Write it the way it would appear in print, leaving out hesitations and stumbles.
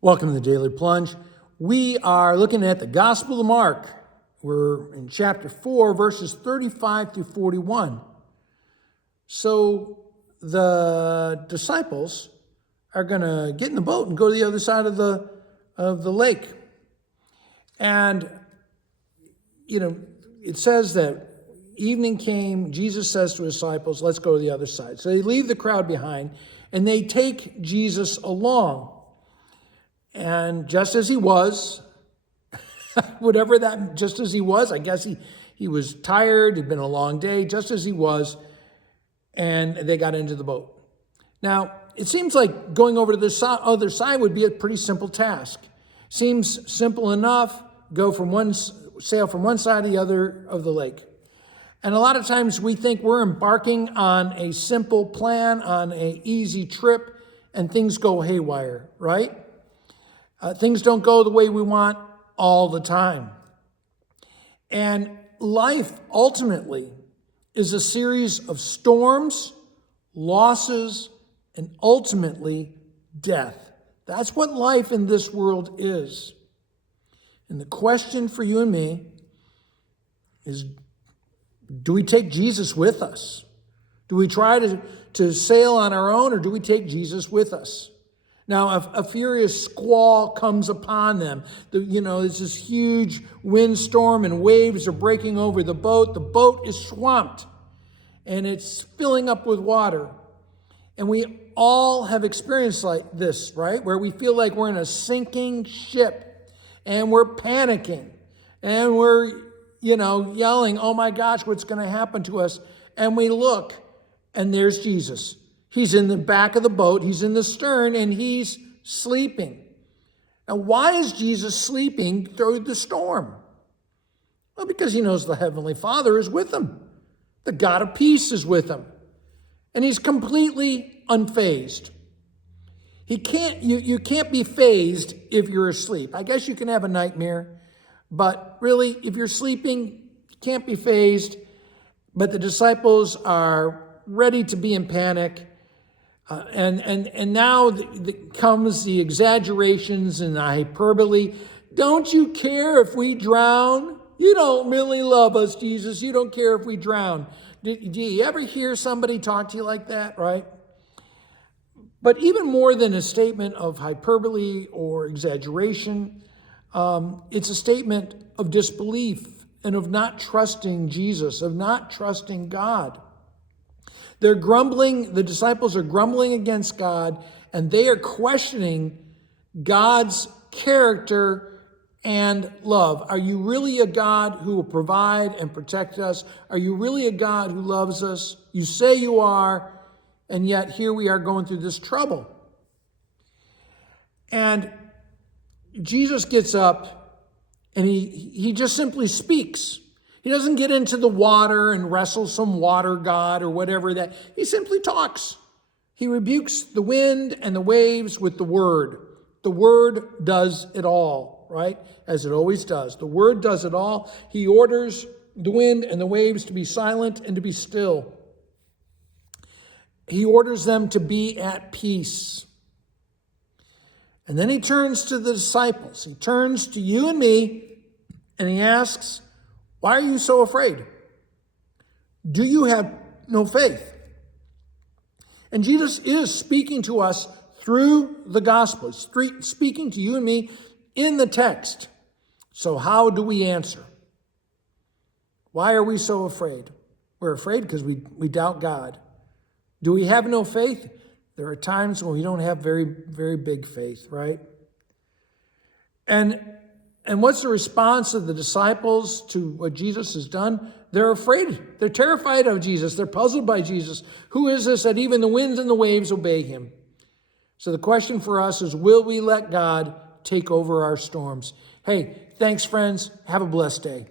Welcome to the Daily Plunge. We are looking at the Gospel of Mark. We're in chapter 4, verses 35 through 41. So the disciples are going to get in the boat and go to the other side of the lake. And, it says that evening came, Jesus says to his disciples, let's go to the other side. So they leave the crowd behind and they take Jesus along. And just as he was, just as he was, I guess he was tired, it'd been a long day, just as he was, and they got into the boat. Now, it seems like going over to the other side would be a pretty simple task. Seems simple enough, sail from one side to the other of the lake. And a lot of times we think we're embarking on a simple plan, on an easy trip, and things go haywire, right? Things don't go the way we want all the time. And life ultimately is a series of storms, losses, and ultimately death. That's what life in this world is. And the question for you and me is, do we take Jesus with us? Do we try to sail on our own, or do we take Jesus with us? Now, a furious squall comes upon them. There's this huge windstorm and waves are breaking over the boat. The boat is swamped and it's filling up with water. And we all have experienced like this, right? Where we feel like we're in a sinking ship and we're panicking and we're, yelling, oh my gosh, what's going to happen to us? And we look and there's Jesus. He's in the back of the boat, he's in the stern, and he's sleeping. Now, why is Jesus sleeping through the storm? Well, because he knows the Heavenly Father is with him. The God of peace is with him. And he's completely unfazed. You can't be fazed if you're asleep. I guess you can have a nightmare, but really, if you're sleeping, you can't be fazed. But the disciples are ready to be in panic. And now comes the exaggerations and the hyperbole. Don't you care if we drown? You don't really love us, Jesus. You don't care if we drown. Do you ever hear somebody talk to you like that, right? But even more than a statement of hyperbole or exaggeration, it's a statement of disbelief and of not trusting Jesus, of not trusting God. They're grumbling, the disciples are grumbling against God, and they are questioning God's character and love. Are you really a God who will provide and protect us? Are you really a God who loves us? You say you are, and yet here we are going through this trouble. And Jesus gets up, and he just simply speaks. He doesn't get into the water and wrestle some water god or whatever that. He simply talks. He rebukes the wind and the waves with the word. The word does it all, right? As it always does. The word does it all. He orders the wind and the waves to be silent and to be still. He orders them to be at peace. And then he turns to the disciples. He turns to you and me and he asks, why are you so afraid? Do you have no faith? And Jesus is speaking to us through the gospel, speaking to you and me in the text. So how do we answer? Why are we so afraid? We're afraid because we doubt God. Do we have no faith? There are times when we don't have very, very big faith, right? And what's the response of the disciples to what Jesus has done? They're afraid. They're terrified of Jesus. They're puzzled by Jesus. Who is this that even the winds and the waves obey him? So the question for us is, will we let God take over our storms? Hey, thanks, friends. Have a blessed day.